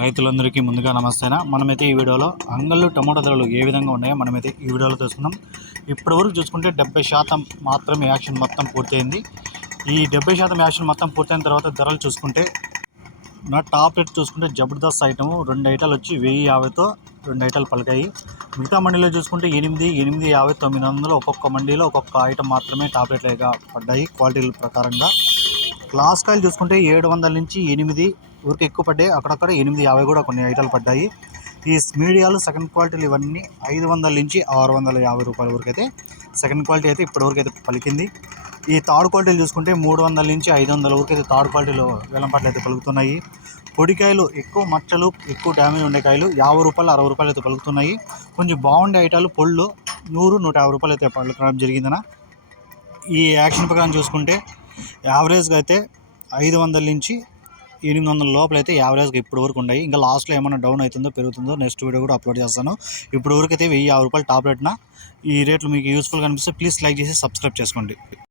రైతులందరికీ ముందుగా నమస్తేనా. మనమైతే ఈ వీడియోలో అంగళ్ళు టమోటా ధరలు ఏ విధంగా ఉన్నాయో మనమైతే ఈ వీడియోలో తెలుసుకుందాం. ఇప్పటివరకు చూసుకుంటే 70% మాత్రమే యాక్షన్ మొత్తం పూర్తయింది. ఈ 70% యాక్షన్ మొత్తం పూర్తయిన తర్వాత ధరలు చూసుకుంటే నా టాప్ రేట్ చూసుకుంటే జబర్దస్త్ ఐటము 2 ఐటాలు వచ్చి 1050తో 2 ఐటాలు పలికాయి. మిగతా మండీలో చూసుకుంటే 8, 850, 900 ఒక్కొక్క మండీలో ఒక్కొక్క ఐటమ్ మాత్రమే టాప్ రేట్లుగా పడ్డాయి క్వాలిటీల ప్రకారంగా. క్లాస్ కాయలు చూసుకుంటే 700 నుంచి 8 ఊరికి ఎక్కువ పడ్డాయి, అక్కడక్కడ 850 కూడా కొన్ని ఐటాలు పడ్డాయి. ఈ మీడియాలు సెకండ్ క్వాలిటీలు ఇవన్నీ 500 నుంచి 650 రూపాయల వరకు అయితే సెకండ్ క్వాలిటీ అయితే ఇప్పటివరకు అయితే పలికింది. ఈ థర్డ్ క్వాలిటీలు చూసుకుంటే 300 నుంచి 500 వరకు అయితే థర్డ్ క్వాలిటీలో వేలంపాట్లు అయితే పలుకుతున్నాయి. పొడికాయలు ఎక్కువ మచ్చలు ఎక్కువ డ్యామేజ్ ఉండే కాయలు 50 రూపాయలు 60 రూపాయలు అయితే పలుకుతున్నాయి. కొంచెం బాగుండే ఐటాలు పళ్ళు 100, 150 రూపాయలు అయితే పలుకడం జరిగిందన. ఈ యాక్షన్ ప్రకారం చూసుకుంటే యావరేజ్గా అయితే 500 నుంచి 800 లోపల అయితే యావరేజ్గా ఇప్పుడు వరకు ఉన్నాయి. ఇంకా లాస్ట్లో ఏమైనా డౌన్ అవుతుందో పెరుగుతుందో నెక్స్ట్ వీడియో కూడా అప్లోడ్ చేస్తాను. ఇప్పుడు వరకు అయితే 1050 రూపాయలు టాప్ రేట్న. ఈ రేట్లు మీకు యూస్ఫుల్గా అనిపిస్తే ప్లీజ్ లైక్ చేసి సబ్స్క్రైబ్ చేసుకోండి.